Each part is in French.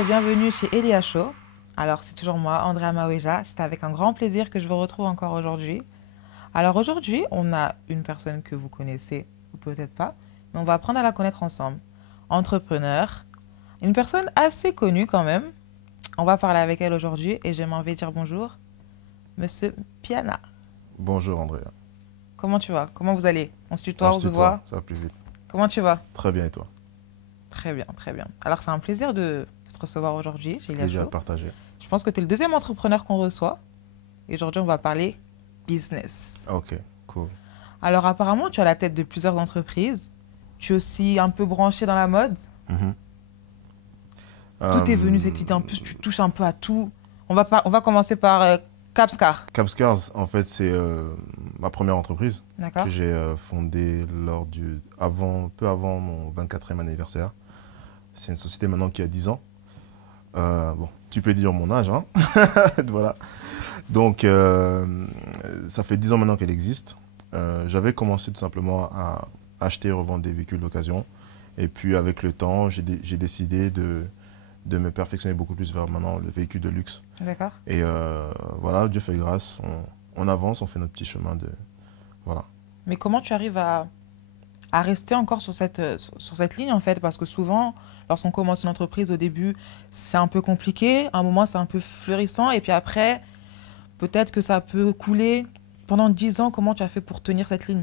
et bienvenue chez Elia Show. Alors, c'est toujours moi, Andrea Maweja. C'est avec un grand plaisir que je vous retrouve encore aujourd'hui. Alors aujourd'hui, on a une personne que vous connaissez, ou peut-être pas, mais on va apprendre à la connaître ensemble. Entrepreneur, une personne assez connue quand même. On va parler avec elle aujourd'hui et j'ai envie de dire bonjour, Monsieur Piana. Bonjour Andrea. Comment tu vas? Comment vous allez? On se tutoie, Ah, on je se tutoie, voit? ça va plus vite. Comment tu vas? Très bien et toi? Très bien, très bien. Alors c'est un plaisir de te recevoir aujourd'hui chez Elia Plaisir à Show. partager. Je pense que tu es le deuxième entrepreneur qu'on reçoit. Et aujourd'hui, on va parler business. Ok, cool. Alors apparemment, tu as la tête de plusieurs entreprises. Tu es aussi un peu branché dans la mode. Mhm. Tout est venu cette idée. En plus, tu touches un peu à tout. On va commencer par Capscar. Capscars, en fait, c'est ma première entreprise D'accord. que j'ai fondée peu avant mon 24e anniversaire. C'est une société maintenant qui a 10 ans. Bon, tu peux dire mon âge, hein. Voilà. Donc, ça fait 10 ans maintenant qu'elle existe. J'avais commencé tout simplement à acheter et revendre des véhicules d'occasion. Et puis, avec le temps, j'ai décidé de me perfectionner beaucoup plus vers maintenant le véhicule de luxe. D'accord. Et voilà, Dieu fait grâce, on avance, on fait notre petit chemin de... Voilà. Mais comment tu arrives à rester encore sur cette ligne, en fait? Parce que souvent, lorsqu'on commence une entreprise, au début, c'est un peu compliqué. À un moment, c'est un peu fleurissant. Et puis après, peut-être que ça peut couler. Pendant 10 ans, comment tu as fait pour tenir cette ligne?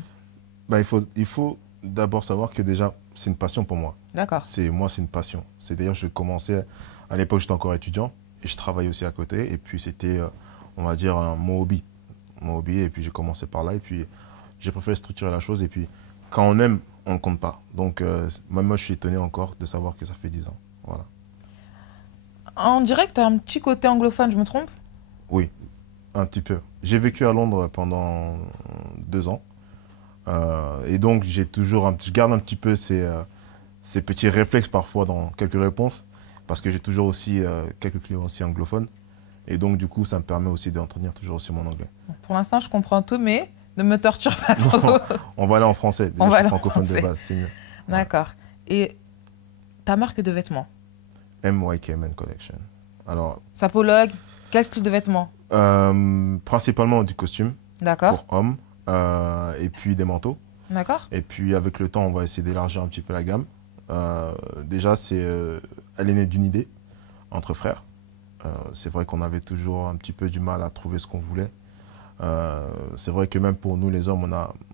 Bah, il faut d'abord savoir que déjà, c'est une passion pour moi. D'accord. C'est une passion. C'est-à-dire, je commençais, à l'époque, j'étais encore étudiant et je travaillais aussi à côté. Et puis, c'était, on va dire, mon hobby. Mon hobby, et puis j'ai commencé par là. Et puis, j'ai préféré structurer la chose. Et puis, quand on aime, on ne compte pas. Donc, même moi, je suis étonné encore de savoir que ça fait 10 ans. Voilà. On dirait que tu as un petit côté anglophone, je me trompe? Oui, un petit peu. J'ai vécu à Londres pendant 2 ans. Et donc, je garde un petit peu ces petits réflexes parfois dans quelques réponses, parce que j'ai toujours aussi quelques clients aussi anglophones. Et donc, du coup, ça me permet aussi d'entretenir toujours aussi mon anglais. Pour l'instant, je comprends tout, mais ne me torture pas trop. On va aller en français. Déjà, On va je suis aller en francophone de français. base, c'est mieux. D'accord. Et ta marque de vêtements? MYK Men Collection. Alors, Sapologue, quel style de vêtements? principalement du costume D'accord. pour hommes, et puis des manteaux. D'accord. Et puis, avec le temps, on va essayer d'élargir un petit peu la gamme. Déjà, elle est née d'une idée entre frères. C'est vrai qu'on avait toujours un petit peu du mal à trouver ce qu'on voulait. C'est vrai que même pour nous, les hommes,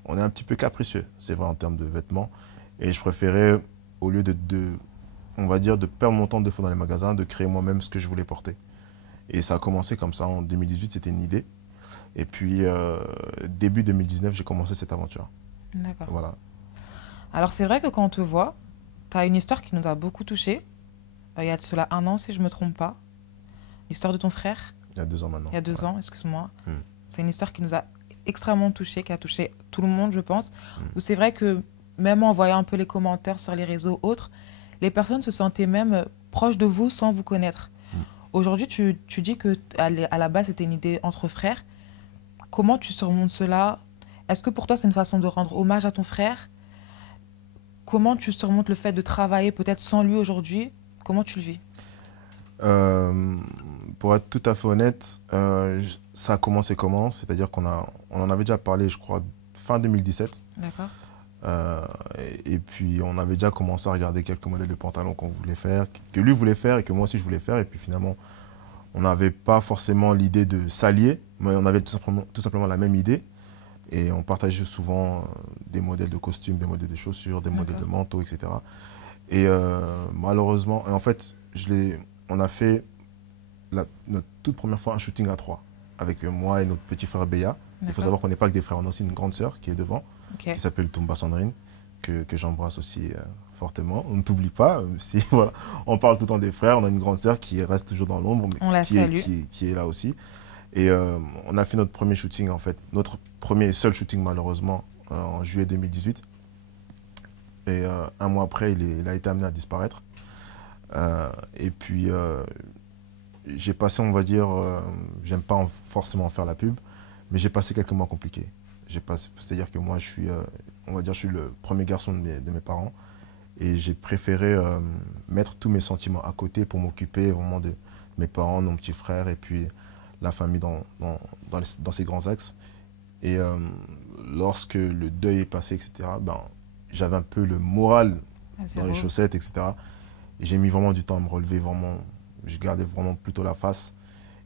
on est un petit peu capricieux, c'est vrai, en termes de vêtements. Et je préférais, au lieu on va dire, de perdre mon temps deux fois dans les magasins, de créer moi-même ce que je voulais porter. Et ça a commencé comme ça en 2018, c'était une idée. Et puis, début 2019, j'ai commencé cette aventure. D'accord. Voilà. Alors, c'est vrai que quand on te voit, tu as une histoire qui nous a beaucoup touchés. Il y a de cela 1 an, si je ne me trompe pas. L'histoire de ton frère, Il y a 2 ans maintenant. il y a 2 Ouais. ans, excuse-moi. Mm. C'est une histoire qui nous a extrêmement touchés, qui a touché tout le monde, je pense. Mm. Où c'est vrai que même en voyant un peu les commentaires sur les réseaux autres, les personnes se sentaient même proches de vous sans vous connaître. Mm. Aujourd'hui, tu dis que à la base, c'était une idée entre frères. Comment tu surmontes cela? Est-ce que pour toi, c'est une façon de rendre hommage à ton frère? Comment tu surmontes le fait de travailler peut-être sans lui aujourd'hui? Comment tu le vis? Pour être tout à fait honnête, ça a commencé comment? C'est-à-dire on en avait déjà parlé, je crois, fin 2017. D'accord. Et puis, on avait déjà commencé à regarder quelques modèles de pantalons qu'on voulait faire, que lui voulait faire et que moi aussi je voulais faire. Et puis finalement, on n'avait pas forcément l'idée de s'allier, mais on avait tout simplement la même idée. Et on partageait souvent des modèles de costumes, des modèles de chaussures, des modèles de manteaux, etc. Et malheureusement, en fait, on a fait notre toute première fois un shooting à 3 avec moi et notre petit frère Béa. Il faut savoir qu'on n'est pas que des frères, on a aussi une grande sœur qui est devant, qui s'appelle Toumba Sandrine, que j'embrasse aussi fortement. On ne t'oublie pas, si, voilà. On parle tout le temps des frères, on a une grande sœur qui reste toujours dans l'ombre, mais qui est là aussi. Et on a fait notre premier shooting, en fait, notre premier et seul shooting malheureusement, en juillet 2018. Et 1 mois après, il a été amené à disparaître. Et puis, j'ai passé, on va dire, j'aime pas forcément faire la pub, mais j'ai passé quelques mois compliqués. C'est-à-dire que moi, on va dire, je suis le premier garçon de mes parents. Et j'ai préféré mettre tous mes sentiments à côté pour m'occuper vraiment de mes parents, de mon petit frère et puis la famille dans ces grands axes. Et lorsque le deuil est passé, etc., ben, j'avais un peu le moral dans les chaussettes, etc. Et j'ai mis vraiment du temps à me relever, vraiment. Je gardais vraiment plutôt la face.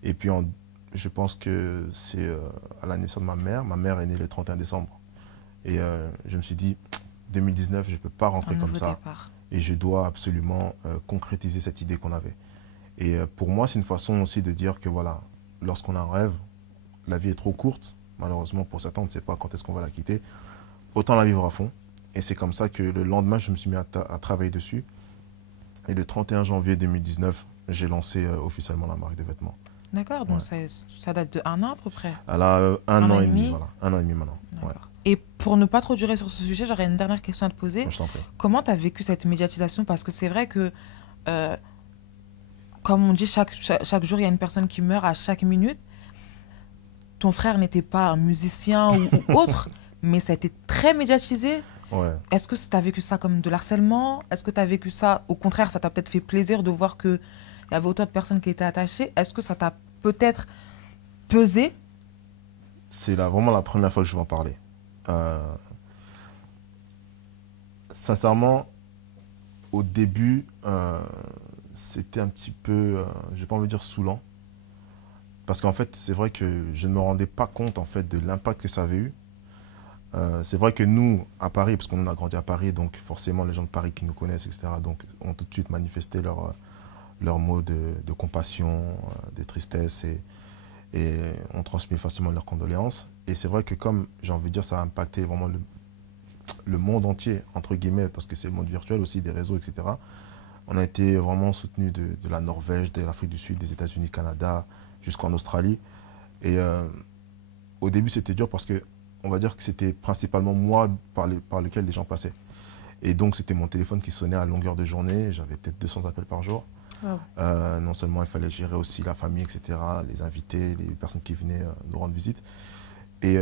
Et puis, je pense que c'est à l'anniversaire de ma mère. Ma mère est née le 31 décembre. Et je me suis dit, 2019, je ne peux pas rentrer comme ça. Départ. Et je dois absolument concrétiser cette idée qu'on avait. Et pour moi, c'est une façon aussi de dire que voilà, lorsqu'on a un rêve, la vie est trop courte. Malheureusement, pour certains, on ne sait pas quand est-ce qu'on va la quitter. Autant la vivre à fond. Et c'est comme ça que le lendemain, je me suis mis à travailler dessus. Et le 31 janvier 2019, j'ai lancé officiellement la marque de vêtements. D'accord, donc ça date de 1 an à peu près. Elle a un an et demi, voilà. 1 an et demi maintenant. Ouais. Et pour ne pas trop durer sur ce sujet, j'aurais une dernière question à te poser. Je t'en prie. Comment tu as vécu cette médiatisation? Parce que c'est vrai que, comme on dit, chaque jour, il y a une personne qui meurt à chaque minute. Ton frère n'était pas un musicien ou autre, mais ça a été très médiatisé. Ouais. Est-ce que tu as vécu ça comme de l'harcèlement? Est-ce que tu as vécu ça, au contraire, ça t'a peut-être fait plaisir de voir qu'il y avait autant de personnes qui étaient attachées? Est-ce que ça t'a peut-être pesé? C'est vraiment la première fois que je vais en parler. Sincèrement, au début, c'était un petit peu, je n'ai pas envie de dire saoulant. Parce qu'en fait, c'est vrai que je ne me rendais pas compte en fait, de l'impact que ça avait eu. C'est vrai que nous, à Paris, parce qu'on a grandi à Paris, donc forcément les gens de Paris qui nous connaissent, etc., donc, ont tout de suite manifesté leur mot de compassion, de tristesse et ont transmis facilement leurs condoléances. Et c'est vrai que comme, j'ai envie de dire, ça a impacté vraiment le monde entier, entre guillemets, parce que c'est le monde virtuel aussi, des réseaux, etc., on a été vraiment soutenu de la Norvège, de l'Afrique du Sud, des États-Unis, Canada, jusqu'en Australie. Et au début, c'était dur parce que, on va dire que c'était principalement moi par lequel les gens passaient. Et donc, c'était mon téléphone qui sonnait à longueur de journée. J'avais peut-être 200 appels par jour. Wow. Non seulement il fallait gérer aussi la famille, etc., les invités, les personnes qui venaient nous rendre visite. Et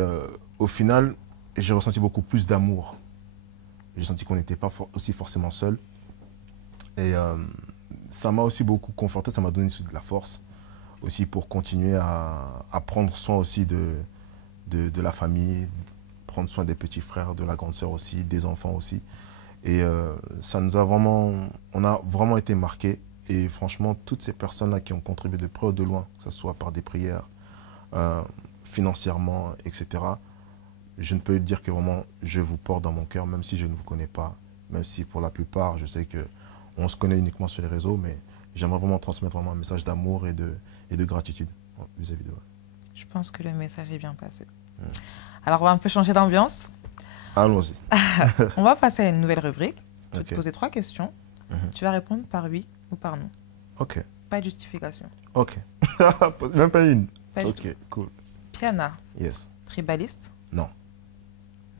au final, j'ai ressenti beaucoup plus d'amour. J'ai senti qu'on n'était pas aussi forcément seul. Et ça m'a aussi beaucoup conforté, ça m'a donné de la force aussi pour continuer à prendre soin aussi de la famille, prendre soin des petits frères, de la grande sœur aussi, des enfants aussi. Et ça nous a vraiment, on a vraiment été marqués. Et franchement, toutes ces personnes-là qui ont contribué de près ou de loin, que ce soit par des prières, financièrement, etc., je ne peux dire que vraiment, je vous porte dans mon cœur, même si je ne vous connais pas, même si pour la plupart, je sais qu'on se connaît uniquement sur les réseaux, mais j'aimerais vraiment transmettre vraiment un message d'amour et de gratitude vis-à-vis de vous. Je pense que le message est bien passé. Alors, on va un peu changer d'ambiance. Allons-y. On va passer à une nouvelle rubrique. Je vais te Ok. poser 3 questions. Tu vas répondre par oui ou par non. Ok. Pas de justification. Ok. Même pas une. Pas du Ok, tout. cool. Piana, Yes. tribaliste. Non.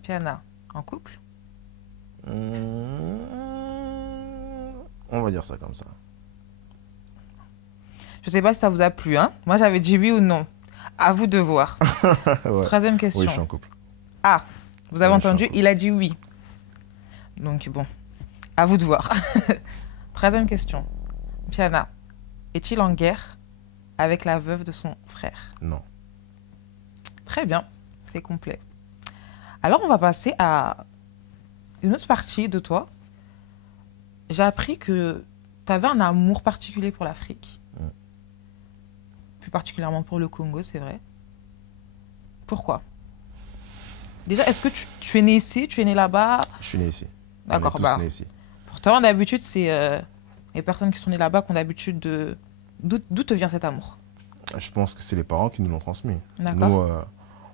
Piana, en couple. On va dire ça comme ça. Je ne sais pas si ça vous a plu. Hein. Moi, j'avais dit oui ou non. À vous de voir. Ouais. Troisième question. Oui, je suis en couple. Ah, vous avez Ouais, je suis en entendu, couple. il a dit oui. Donc bon, à vous de voir. Troisième question. Piana, est-il en guerre avec la veuve de son frère? Non. Très bien, c'est complet. Alors on va passer à une autre partie de toi. J'ai appris que tu avais un amour particulier pour l'Afrique. Plus particulièrement pour le Congo, c'est vrai. Pourquoi? Déjà, est-ce que tu es né ici? Tu es né là-bas? Je suis né ici. D'accord, On est tous bah. nés ici. Pourtant, d'habitude, c'est les personnes qui sont nées là-bas qui ont d'habitude de... D'où te vient cet amour? Je pense que c'est les parents qui nous l'ont transmis. D'accord. Nous,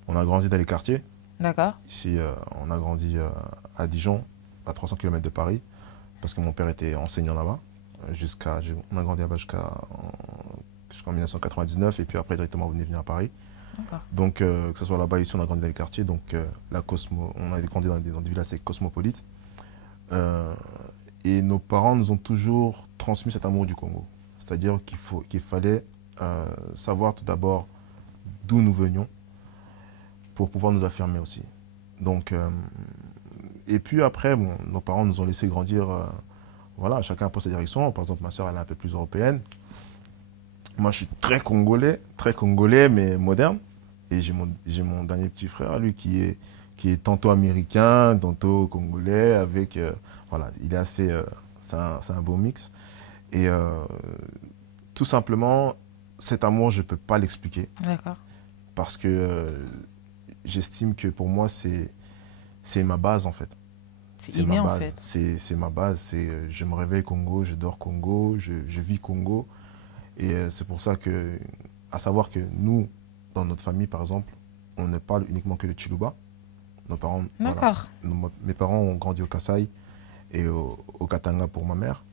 on a grandi dans les quartiers. D'accord. Ici, on a grandi à Dijon, à 300 km de Paris, parce que mon père était enseignant là-bas. On a grandi là-bas jusqu'en 1999, et puis après, directement, on est venu à Paris. D'accord. Donc, que ce soit là-bas, ici, on a grandi dans les quartiers. Donc, on a grandi dans des villages assez cosmopolites. Et nos parents nous ont toujours transmis cet amour du Congo. C'est-à-dire qu'il fallait savoir tout d'abord d'où nous venions pour pouvoir nous affirmer aussi. Donc, et puis après, bon, nos parents nous ont laissé grandir, voilà, chacun prend sa direction. Par exemple, ma soeur, elle est un peu plus européenne. Moi, je suis très congolais, mais moderne. Et j'ai mon dernier petit frère, lui, qui est tantôt américain, tantôt congolais, avec, voilà, il est assez, c'est un beau mix. Et tout simplement, cet amour, je ne peux pas l'expliquer. D'accord. Parce que j'estime que pour moi, c'est ma base, en fait. C'est inné, ma en base. fait. C'est ma base. Je me réveille Congo, je dors Congo, je vis Congo. Et c'est pour ça que, à savoir que nous, dans notre famille, par exemple, on ne parle uniquement que le Chiluba. Nos parents, voilà, D'accord. mes parents ont grandi au Kasaï et au Katanga pour ma mère.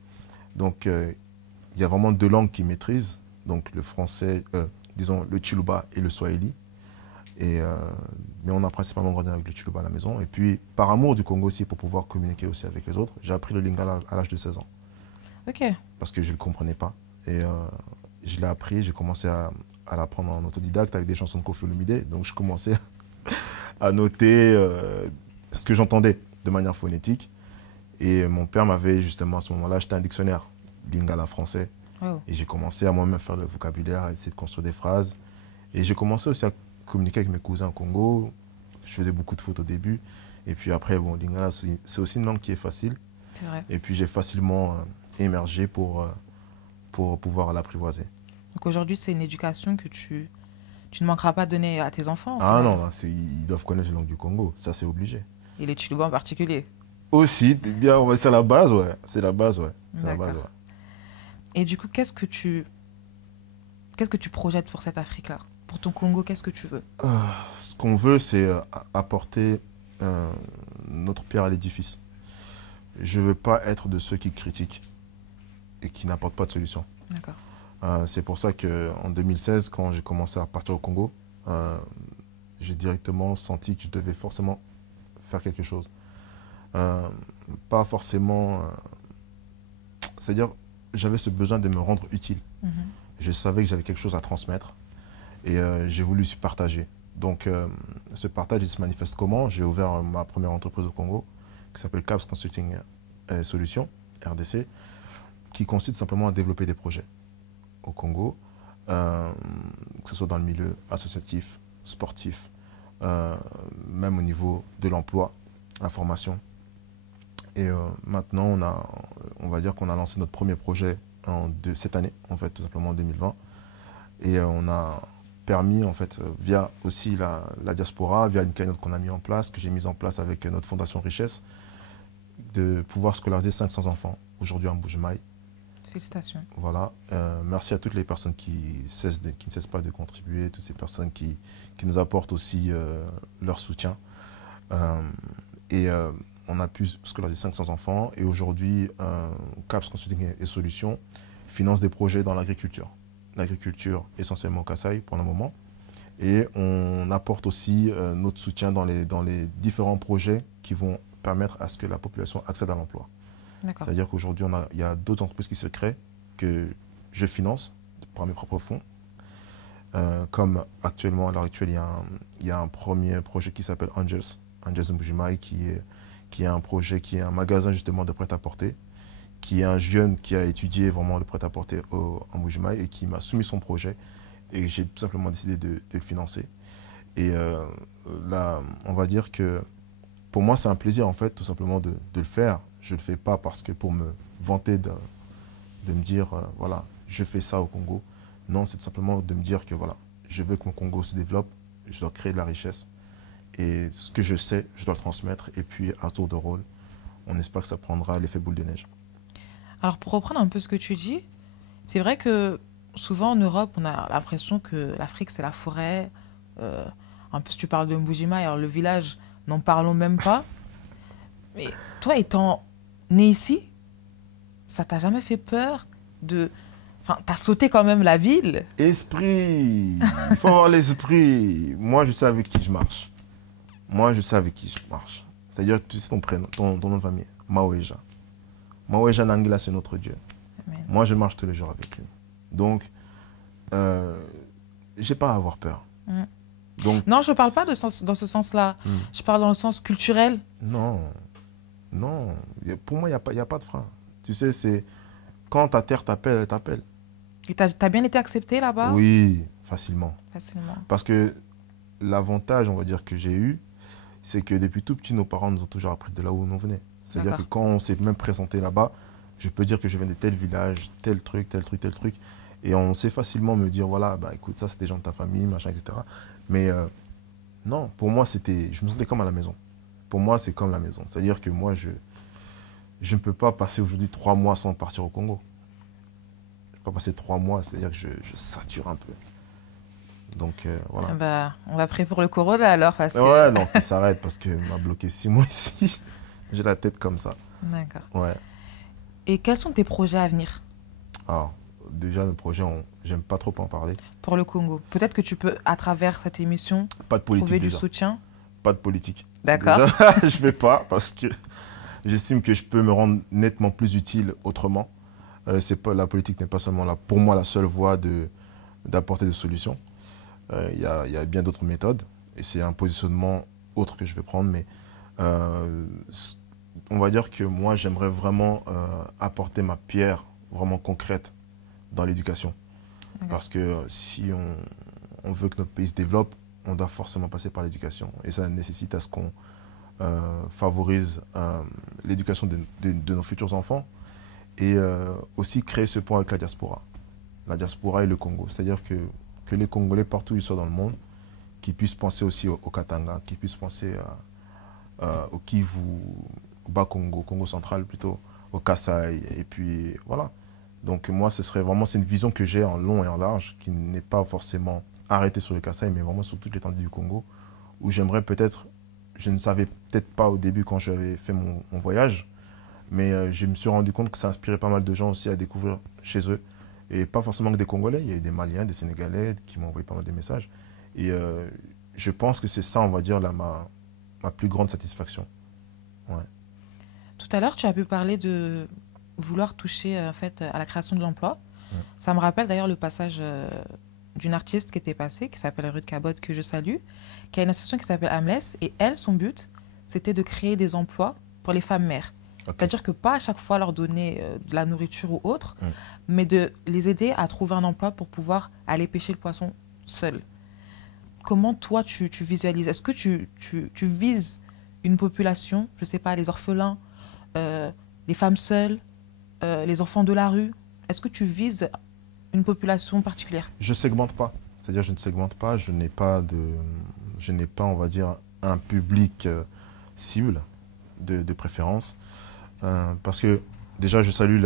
Donc, il y a vraiment deux langues qu'ils maîtrisent. Donc, le français, disons, le Chiluba et le Swahili. Et, mais on a principalement grandi avec le Chiluba à la maison. Et puis, par amour du Congo aussi, pour pouvoir communiquer aussi avec les autres, j'ai appris le Lingala à l'âge de 16 ans. Ok. Parce que je ne le comprenais pas. Et je l'ai appris, j'ai commencé à l'apprendre en autodidacte avec des chansons de Koffi Olomide. Donc, je commençais à noter ce que j'entendais de manière phonétique. Et mon père m'avait justement à ce moment-là acheté un dictionnaire Lingala français. Oh. Et j'ai commencé à moi-même faire le vocabulaire, à essayer de construire des phrases. Et j'ai commencé aussi à communiquer avec mes cousins au Congo. Je faisais beaucoup de fautes au début. Et puis après, bon, Lingala, c'est aussi une langue qui est facile. C'est vrai. Et puis j'ai facilement émergé pour pouvoir l'apprivoiser. Donc aujourd'hui, c'est une éducation que tu ne manqueras pas de donner à tes enfants. Ah final. non, ils doivent connaître les langues du Congo. Ça, c'est obligé. Et les Chiluba en particulier. Aussi, bien, ouais, c'est la base, ouais. C'est la base, ouais. C'est la base, D'accord. ouais. Et du coup, qu'est-ce que tu projettes pour cette Afrique-là? Pour ton Congo, qu'est-ce que tu veux? Ce qu'on veut, c'est apporter notre pierre à l'édifice. Je ne veux pas être de ceux qui critiquent et qui n'apportent pas de solution. D'accord. C'est pour ça qu'en 2016, quand j'ai commencé à partir au Congo, j'ai directement senti que je devais forcément faire quelque chose. Pas forcément... c'est-à-dire, j'avais ce besoin de me rendre utile. Mhm. Je savais que j'avais quelque chose à transmettre et j'ai voulu se partager. Donc, ce partage, il se manifeste comment? J'ai ouvert ma première entreprise au Congo qui s'appelle CAPS Consulting Solutions, RDC, qui consiste simplement à développer des projets au Congo, que ce soit dans le milieu associatif, sportif, même au niveau de l'emploi, la formation. Et maintenant, on va dire qu'on a lancé notre premier projet cette année, en fait, tout simplement en 2020. Et on a permis, en fait, via aussi la diaspora, via une cagnotte qu'on a mis en place, que j'ai mise en place avec notre fondation Richesse, de pouvoir scolariser 500 enfants aujourd'hui en Mbuji-Mayi. Félicitations. Voilà. Merci à toutes les personnes qui ne cessent pas de contribuer, toutes ces personnes qui nous apportent aussi leur soutien. On a pu scolariser 500 enfants et aujourd'hui, CAPS Consulting et Solutions finance des projets dans l'agriculture. L'agriculture essentiellement au Kasaï pour le moment. Et on apporte aussi notre soutien dans les différents projets qui vont permettre à ce que la population accède à l'emploi. C'est-à-dire qu'aujourd'hui, il y a d'autres entreprises qui se créent que je finance par mes propres fonds. Comme actuellement, à l'heure actuelle, il y a un premier projet qui s'appelle Angels Mbuji-Mayi, qui est un projet, qui est un magasin justement de prêt-à-porter, qui est un jeune qui a étudié vraiment le prêt-à-porter en Mbuji-Mayi et qui m'a soumis son projet et j'ai tout simplement décidé de le financer. Et là, on va dire que pour moi, c'est un plaisir en fait tout simplement de le faire. Je ne le fais pas parce que pour me vanter de me dire, voilà, je fais ça au Congo. Non, c'est tout simplement de me dire que voilà, je veux que mon Congo se développe, je dois créer de la richesse. Et ce que je sais, je dois le transmettre. Et puis, à tour de rôle, on espère que ça prendra l'effet boule de neige. Alors, pour reprendre un peu ce que tu dis, c'est vrai que souvent en Europe, on a l'impression que l'Afrique, c'est la forêt. En plus, tu parles de Mbuji-Mayi, alors le village, n'en parlons même pas. Mais toi, étant né ici, ça t'a jamais fait peur de... Enfin, t'as sauté quand même la ville. Esprit. Il faut avoir l'esprit. Moi, je sais avec qui je marche. C'est-à-dire, tu sais ton prénom, ton nom de famille, Maweja. Maweja Nangila, c'est notre Dieu. Amen. Moi, je marche tous les jours avec lui. Donc, j'ai pas à avoir peur. Mm. Donc, Non, je ne parle pas dans ce sens-là. Je parle dans le sens culturel. non. Non, pour moi, y a pas de frein. Tu sais, c'est quand ta terre t'appelle, elle t'appelle. Et t'as bien été accepté là-bas? Oui, facilement. Facilement. Parce que l'avantage, on va dire, que j'ai eu, c'est que depuis tout petit, nos parents nous ont toujours appris de là où on venait. C'est-à-dire que D'accord. quand on s'est même présenté là-bas, je peux dire que je viens de tel village, tel truc, tel truc, tel truc. Et on sait facilement me dire, voilà, bah écoute, ça c'est des gens de ta famille, machin, etc. Mais non, pour moi, je me sentais comme à la maison. Pour moi, c'est comme la maison. C'est-à-dire que moi, je ne peux pas passer aujourd'hui 3 mois sans partir au Congo. Je ne peux pas passer 3 mois, c'est-à-dire que je sature un peu. Donc voilà. Ah bah, on va prier pour le corona alors parce Mais que... ouais, non, qu'il s'arrête parce qu'il m'a bloqué 6 mois ici. J'ai la tête comme ça. D'accord. Ouais. Et quels sont tes projets à venir Alors, déjà, le projet, j'aime pas trop en parler. pour le Congo? Peut-être que tu peux, à travers cette émission, Pas de politique trouver du déjà. soutien. Pas de politique. D'accord. Déjà, je vais pas parce que j'estime que je peux me rendre nettement plus utile autrement. La politique n'est pas seulement là, pour moi, la seule voie d'apporter des solutions. Il y a bien d'autres méthodes et c'est un positionnement autre que je vais prendre. Mais euh, c- on va dire que moi, j'aimerais vraiment apporter ma pierre vraiment concrète dans l'éducation. D'accord. Parce que si on veut que notre pays se développe, on doit forcément passer par l'éducation. Et ça nécessite à ce qu'on favorise l'éducation de nos futurs enfants et aussi créer ce pont avec la diaspora et le Congo. C'est-à-dire que les Congolais, partout où ils soient dans le monde, qui puissent penser aussi au Katanga, qui puissent penser au Kivu, au Bas-Congo, Congo central plutôt, au Kasaï, et puis voilà. Donc moi, c'est une vision que j'ai en long et en large, qui n'est pas forcément arrêtée sur le Kasaï, mais vraiment sur toute l'étendue du Congo, où j'aimerais peut-être, je ne savais peut-être pas au début quand j'avais fait mon voyage, mais je me suis rendu compte que ça inspirait pas mal de gens aussi à découvrir chez eux. Et pas forcément que des Congolais, il y a eu des Maliens, des Sénégalais qui m'ont envoyé pas mal de messages. Et je pense que c'est ça, on va dire, ma plus grande satisfaction. Ouais. Tout à l'heure, tu as pu parler de vouloir toucher en fait à la création de l'emploi. Mm. Ça me rappelle d'ailleurs le passage d'une artiste qui était passée, qui s'appelle Ruth Cabot, que je salue, qui a une association qui s'appelle Amless. Et elle, son but, c'était de créer des emplois pour les femmes mères. Ok. C'est-à-dire que pas à chaque fois leur donner de la nourriture ou autre, Mm. mais de les aider à trouver un emploi pour pouvoir aller pêcher le poisson seul. Comment toi tu visualises? Est-ce que tu vises une population, je ne sais pas, les orphelins, euh, les femmes seules, les enfants de la rue? Est-ce que tu vises une population particulière? Je segmente pas. C'est-à-dire, je ne segmente pas, je n'ai pas, on va dire, un public cible de préférence. Parce que déjà, je salue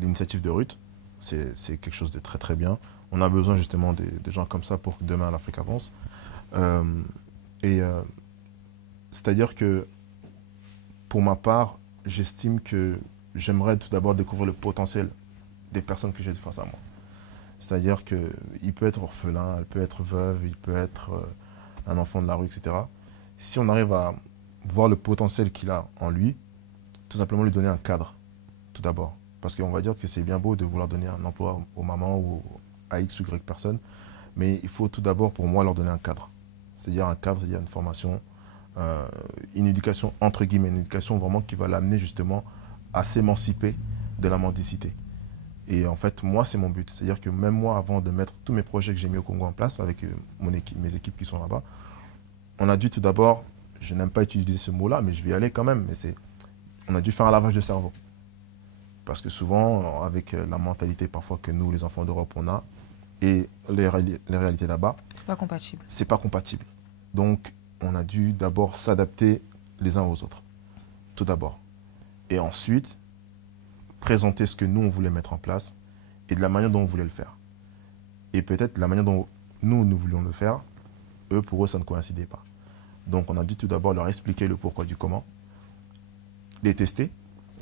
l'initiative de Ruth. C'est quelque chose de très très bien. On a besoin justement de gens comme ça pour que demain l'Afrique avance. Euh, et c'est-à-dire que pour ma part, j'estime que j'aimerais tout d'abord découvrir le potentiel des personnes que j'ai face à moi. C'est-à-dire qu'il peut être orphelin, elle peut être veuve, il peut être un enfant de la rue, etc. Si on arrive à voir le potentiel qu'il a en lui, tout simplement lui donner un cadre, tout d'abord. Parce qu'on va dire que c'est bien beau de vouloir donner un emploi aux mamans ou à X ou Y personnes, mais il faut tout d'abord, pour moi, leur donner un cadre. C'est-à-dire un cadre, il y a une formation, une éducation, entre guillemets, une éducation vraiment qui va l'amener justement à s'émanciper de la mendicité. Et en fait, moi, c'est mon but. C'est-à-dire que même moi, avant de mettre tous mes projets que j'ai mis au Congo en place avec mes équipes qui sont là-bas, on a dû tout d'abord, je n'aime pas utiliser ce mot-là, mais je vais y aller quand même, mais on a dû faire un lavage de cerveau. Parce que souvent, avec la mentalité parfois que nous, les enfants d'Europe, on a, et les réalités là-bas, C'est pas compatible. c'est pas compatible. Donc, on a dû d'abord s'adapter les uns aux autres. Tout d'abord. Et ensuite, présenter ce que nous, on voulait mettre en place et de la manière dont on voulait le faire. Et peut-être la manière dont nous voulions le faire, pour eux, ça ne coïncidait pas. Donc, on a dû tout d'abord leur expliquer le pourquoi du comment, les tester,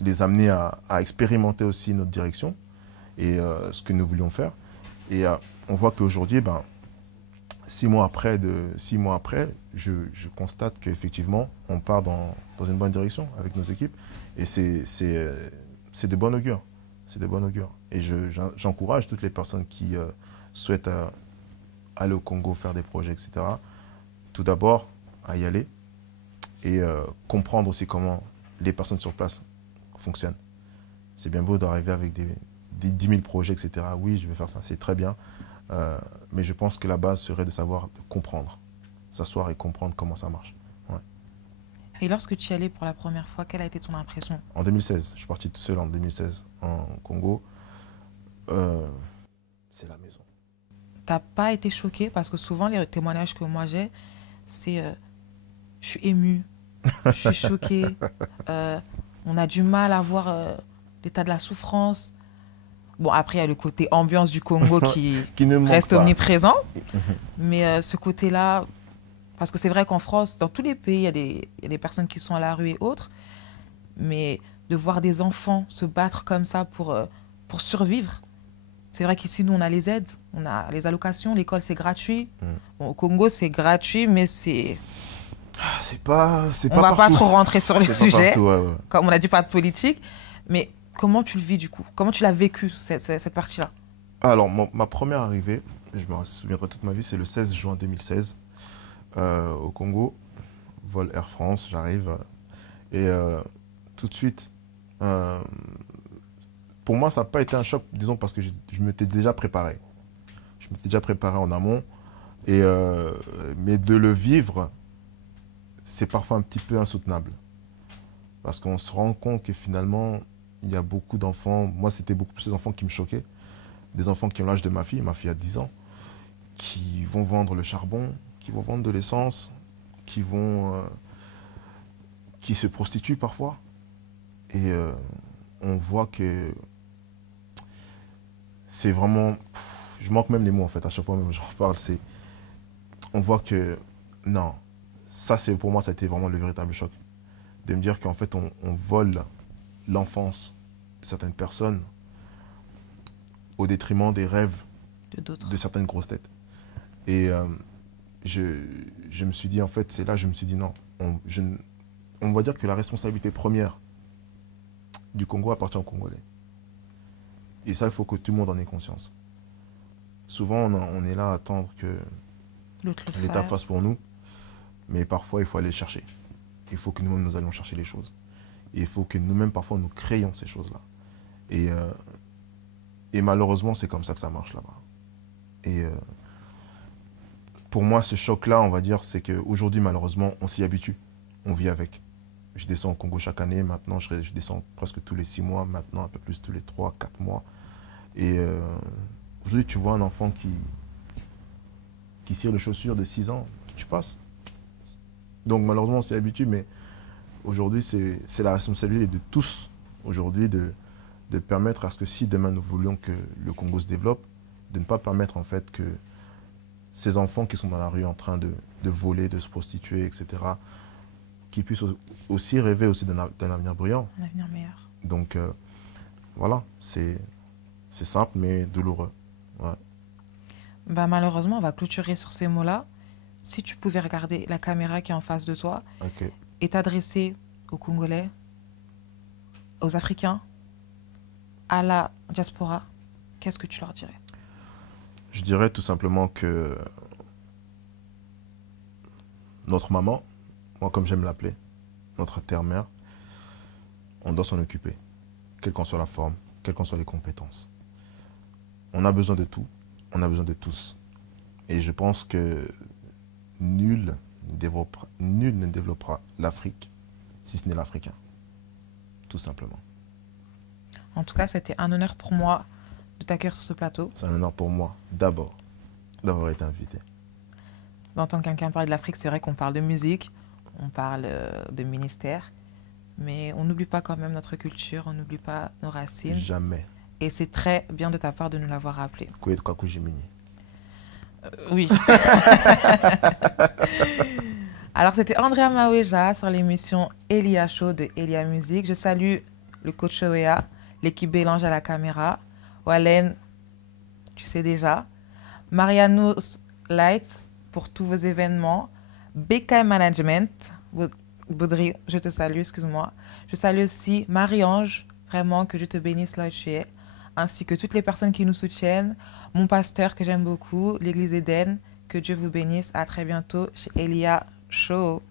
les amener à expérimenter aussi notre direction et ce que nous voulions faire. Et on voit qu'aujourd'hui, 6 mois après, je constate qu'effectivement, on part dans une bonne direction avec nos équipes. Et c'est de bon augure. C'est de bon augure. Et j'encourage toutes les personnes qui souhaitent aller au Congo, faire des projets, etc. Tout d'abord, à y aller et comprendre aussi comment les personnes sur place fonctionnent. C'est bien beau d'arriver avec des 10 000 projets, etc. Oui, je vais faire ça, c'est très bien. Mais je pense que la base serait de savoir comprendre, s'asseoir et comprendre comment ça marche. Ouais. Et lorsque tu y allais pour la première fois, quelle a été ton impression? En 2016, je suis parti tout seul en 2016 en Congo. C'est la maison. T'as pas été choqué? Parce que souvent, les témoignages que moi j'ai, c'est je suis émue, je suis choquée, on a du mal à voir l'état de la souffrance. Bon, après, il y a le côté ambiance du Congo qui ne reste pas. omniprésent. Mais ce côté-là, parce que c'est vrai qu'en France, dans tous les pays, il y a des personnes qui sont à la rue et autres. Mais de voir des enfants se battre comme ça pour survivre, c'est vrai qu'ici, nous, on a les aides, on a les allocations, l'école, c'est gratuit. Bon, au Congo, c'est gratuit, mais c'est... C'est pas On va pas trop rentrer sur le sujet, partout, ouais. comme on a dit, pas de politique. Mais comment tu le vis du coup? Comment tu l'as vécu, cette partie-là? Alors, ma première arrivée, je me souviendrai toute ma vie, c'est le 16 juin 2016 au Congo. Vol Air France, j'arrive. Et tout de suite, pour moi, ça n'a pas été un choc, disons, parce que je m'étais déjà préparé. Je m'étais déjà préparé en amont. Mais de le vivre, c'est parfois un petit peu insoutenable. Parce qu'on se rend compte que finalement, il y a beaucoup d'enfants. Moi, c'était beaucoup plus les enfants qui me choquaient. Des enfants qui ont l'âge de ma fille a 10 ans, qui vont vendre le charbon, qui vont vendre de l'essence, qui se prostituent parfois. Et on voit que c'est vraiment... je manque même les mots en fait, à chaque fois même j'en reparle. On voit que, non, ça c'est pour moi, ça a été vraiment le véritable choc. De me dire qu'en fait on vole l'enfance de certaines personnes au détriment des rêves de certaines grosses têtes. Et je me suis dit, en fait, c'est là, je me suis dit, non, on va dire que la responsabilité première du Congo appartient aux Congolais. Et ça, il faut que tout le monde en ait conscience. Souvent, on est là à attendre que l'État fasse pour nous, mais parfois, il faut aller chercher. Il faut que nous-mêmes, nous allions chercher les choses. Et il faut que nous-mêmes, parfois, nous créions ces choses-là. Et malheureusement, c'est comme ça que ça marche là-bas. Et pour moi, ce choc-là, on va dire, c'est qu'aujourd'hui, malheureusement, on s'y habitue. On vit avec. Je descends au Congo chaque année. Maintenant, je descends presque tous les 6 mois. Maintenant, un peu plus tous les 3, 4 mois. Et aujourd'hui, tu vois un enfant qui cire les chaussures de 6 ans, tu passes. Donc, malheureusement, on s'y habitue. Mais aujourd'hui, c'est la responsabilité de tous, aujourd'hui, de permettre à ce que si demain nous voulions que le Congo se développe, de ne pas permettre en fait que ces enfants qui sont dans la rue en train de voler, de se prostituer, etc., qui puissent aussi rêver aussi d'un avenir brillant. Un avenir meilleur. Donc voilà, c'est simple mais douloureux. Ouais. Bah, malheureusement, on va clôturer sur ces mots-là. Si tu pouvais regarder la caméra qui est en face de toi et t'adresser aux Congolais, aux Africains, à la diaspora, qu'est-ce que tu leur dirais? Je dirais tout simplement que notre maman, moi comme j'aime l'appeler, notre terre-mère, on doit s'en occuper, quelle qu'en soit la forme, quelles qu'en soient les compétences. On a besoin de tout, on a besoin de tous. Et je pense que nul ne développera l'Afrique si ce n'est l'Africain, tout simplement. En tout cas, c'était un honneur pour moi de t'accueillir sur ce plateau. C'est un honneur pour moi, d'abord, d'avoir été invité. D'entendre quelqu'un parler de l'Afrique, c'est vrai qu'on parle de musique, on parle de ministère, mais on n'oublie pas quand même notre culture, on n'oublie pas nos racines. Jamais. Et c'est très bien de ta part de nous l'avoir rappelé. Oui. Alors, c'était Andrea Maweja sur l'émission Elia Show de Elia Musique. Je salue le coach Oea, l'équipe Bélange à la caméra, Wallen, tu sais déjà, Marianos Light pour tous vos événements, BK Management, Baudry, je te salue, excuse-moi. Je salue aussi Marie-Ange, vraiment que Dieu te bénisse là où tu es, ainsi que toutes les personnes qui nous soutiennent, mon pasteur que j'aime beaucoup, l'église Éden, que Dieu vous bénisse. À très bientôt chez Elia Show.